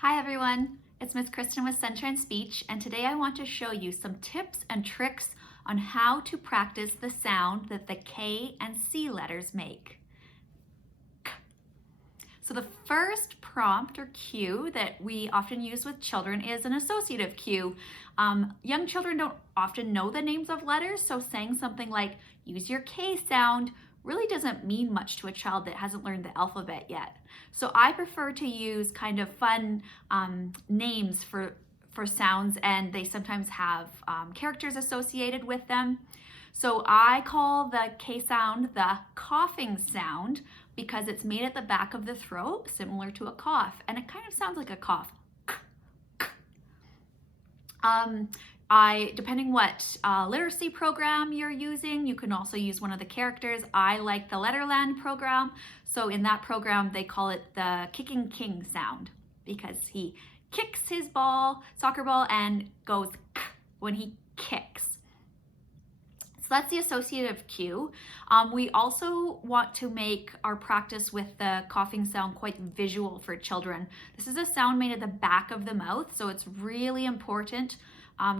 Hi everyone, it's Miss Kristen with Sunshine Speech, and today I want to show you some tips and tricks on how to practice the sound that the K and C letters make. So the first prompt or cue that we often use with children is an associative cue. Young children don't often know the names of letters, so saying something like, use your K sound, really doesn't mean much to a child that hasn't learned the alphabet yet. So I prefer to use kind of fun names for sounds, and they sometimes have characters associated with them. So I call the K sound the coughing sound because it's made at the back of the throat, similar to a cough, and it kind of sounds like a cough. Depending what literacy program you're using, you can also use one of the characters. I like the Letterland program, so in that program they call it the kicking king sound because he kicks his soccer ball, and goes k when he kicks. So that's the associative cue. We also want to make our practice with the coughing sound quite visual for children. This is a sound made at the back of the mouth, so it's really important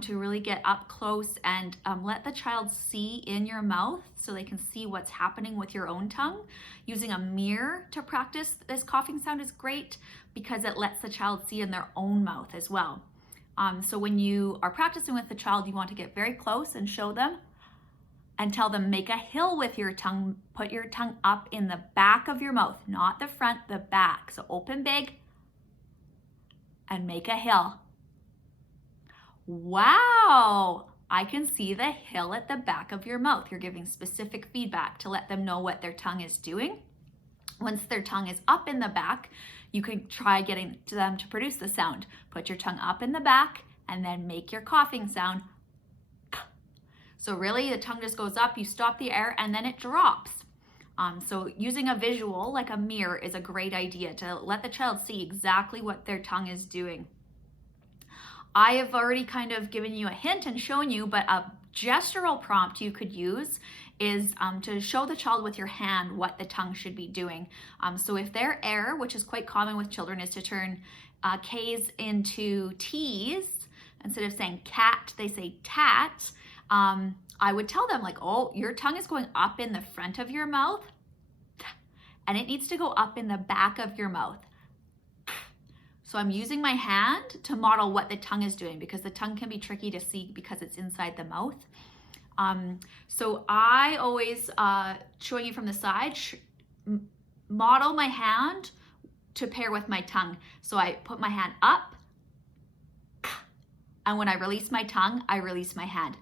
to really get up close and let the child see in your mouth so they can see what's happening with your own tongue. Using a mirror to practice this coughing sound is great because it lets the child see in their own mouth as well. So when you are practicing with the child, you want to get very close and show them and tell them, make a hill with your tongue. Put your tongue up in the back of your mouth, not the front, the back. So open big and make a hill. Wow, I can see the hill at the back of your mouth. You're giving specific feedback to let them know what their tongue is doing. Once their tongue is up in the back, you can try getting them to produce the sound. Put your tongue up in the back and then make your coughing sound. So really the tongue just goes up, you stop the air, and then it drops. So using a visual like a mirror is a great idea to let the child see exactly what their tongue is doing. I have already kind of given you a hint and shown you, but a gestural prompt you could use is to show the child with your hand what the tongue should be doing. So if their error, which is quite common with children, is to turn K's into T's, instead of saying cat, they say tat, I would tell them like, oh, your tongue is going up in the front of your mouth and it needs to go up in the back of your mouth. So I'm using my hand to model what the tongue is doing because the tongue can be tricky to see because it's inside the mouth. So I always, showing you from the side, model my hand to pair with my tongue. So I put my hand up, and when I release my tongue, I release my hand.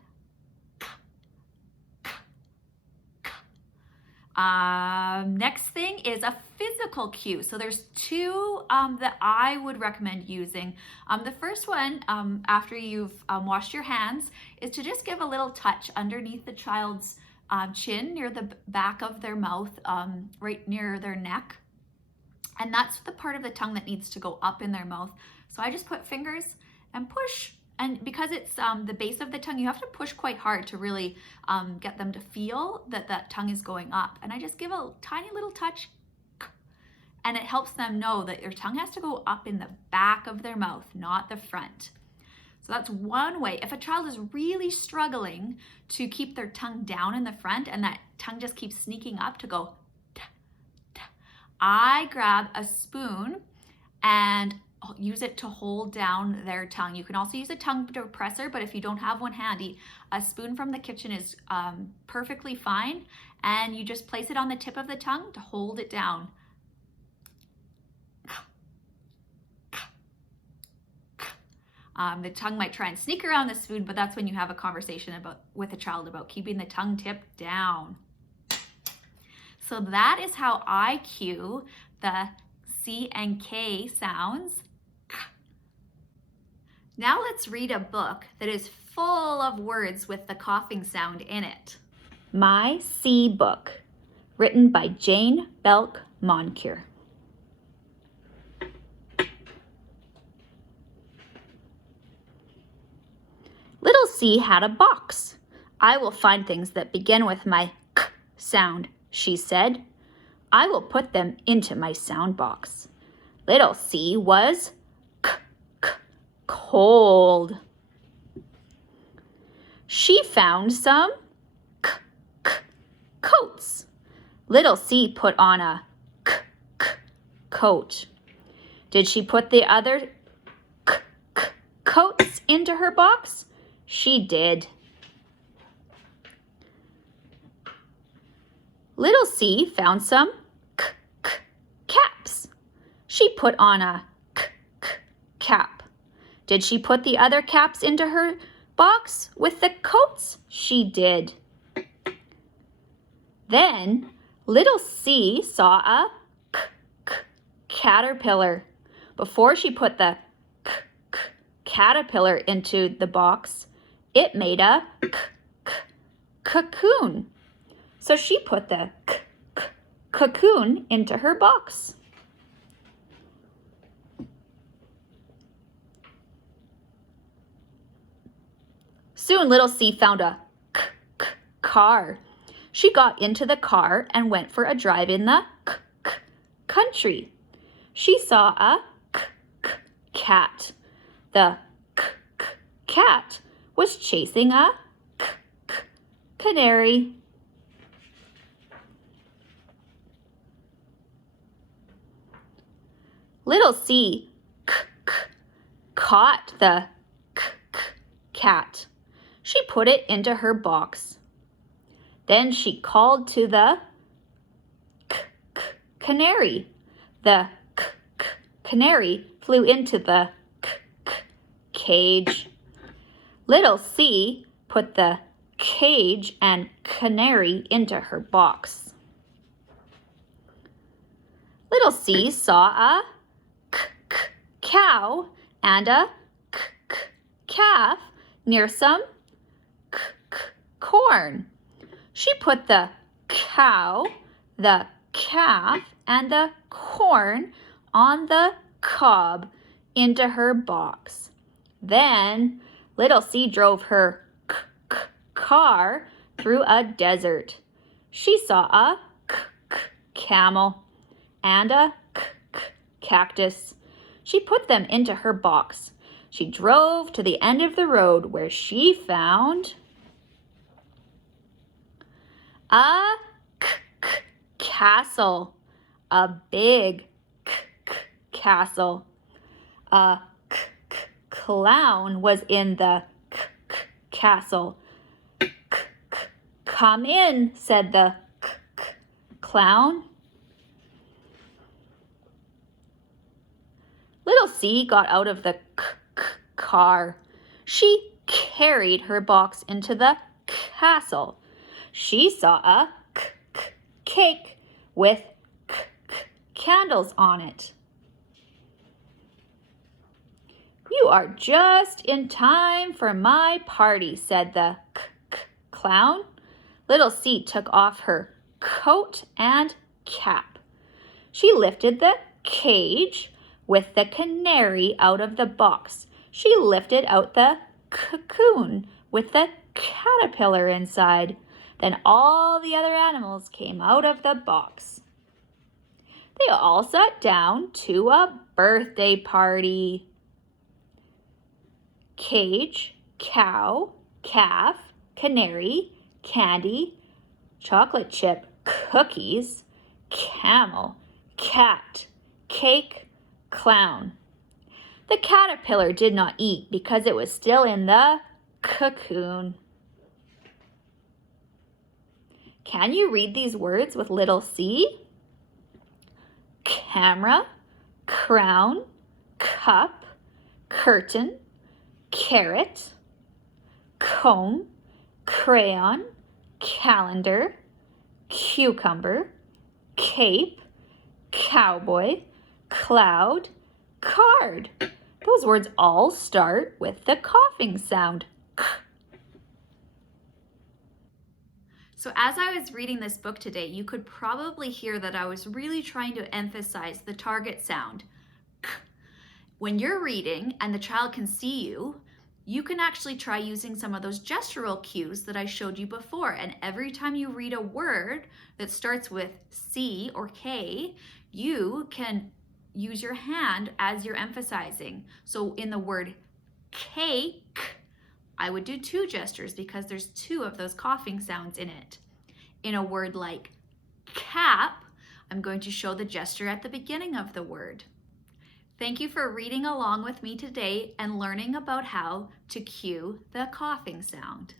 Next thing is a physical cue. So there's two that I would recommend using. The first one, after you've washed your hands, is to just give a little touch underneath the child's chin, near the back of their mouth, right near their neck. And that's the part of the tongue that needs to go up in their mouth. So I just put fingers and push. And because it's the base of the tongue, you have to push quite hard to really get them to feel that that tongue is going up. And I just give a tiny little touch, and it helps them know that your tongue has to go up in the back of their mouth, not the front. So that's one way. If a child is really struggling to keep their tongue down in the front and that tongue just keeps sneaking up to go, I grab a spoon and use it to hold down their tongue. You can also use a tongue depressor, but if you don't have one handy, a spoon from the kitchen is perfectly fine, and you just place it on the tip of the tongue to hold it down. The tongue might try and sneak around the spoon, but that's when you have a conversation with a child about keeping the tongue tip down. So that is how I cue the C and K sounds. Now let's read a book that is full of words with the coughing sound in it. My C Book, written by Jane Belk Moncure. Little C had a box. I will find things that begin with my K sound, she said. I will put them into my sound box. Little C was K. cold. She found some coats. Little C put on a coat. Did she put the other coats into her box? She did. Little C found some caps. She put on a cap. Did she put the other caps into her box with the coats? She did. Then little C saw a caterpillar. Before she put the caterpillar into the box, it made a cocoon. So she put the cocoon into her box. Soon little C found a car. She got into the car and went for a drive in the country. She saw a cat. The cat was chasing a canary. Little C caught the cat. She put it into her box. Then she called to the canary. The canary flew into the cage. Little C put the cage and canary into her box. Little C saw a cow and a calf near some corn. She put the cow, the calf, and the corn on the cob into her box. Then little C drove her car through a desert. She saw a camel and a cactus. She put them into her box. She drove to the end of the road where she found a castle, a big castle. A clown was in the castle. Come in, said the clown. Little C got out of the car. She carried her box into the castle. She saw a cake with candles on it. You are just in time for my party, said the clown. Little C took off her coat and cap. She lifted the cage with the canary out of the box. She lifted out the cocoon with the caterpillar inside. Then all the other animals came out of the box. They all sat down to a birthday party. Cage, cow, calf, canary, candy, chocolate chip, cookies, camel, cat, cake, clown. The caterpillar did not eat because it was still in the cocoon. Can you read these words with little C? Camera, crown, cup, curtain, carrot, cone, crayon, calendar, cucumber, cape, cowboy, cloud, card. Those words all start with the coughing sound. So as I was reading this book today, you could probably hear that I was really trying to emphasize the target sound. When you're reading and the child can see you, you can actually try using some of those gestural cues that I showed you before. And every time you read a word that starts with C or K, you can use your hand as you're emphasizing. So in the word cake, I would do 2 gestures because there's 2 of those coughing sounds in it. In a word like cap, I'm going to show the gesture at the beginning of the word. Thank you for reading along with me today and learning about how to cue the coughing sound.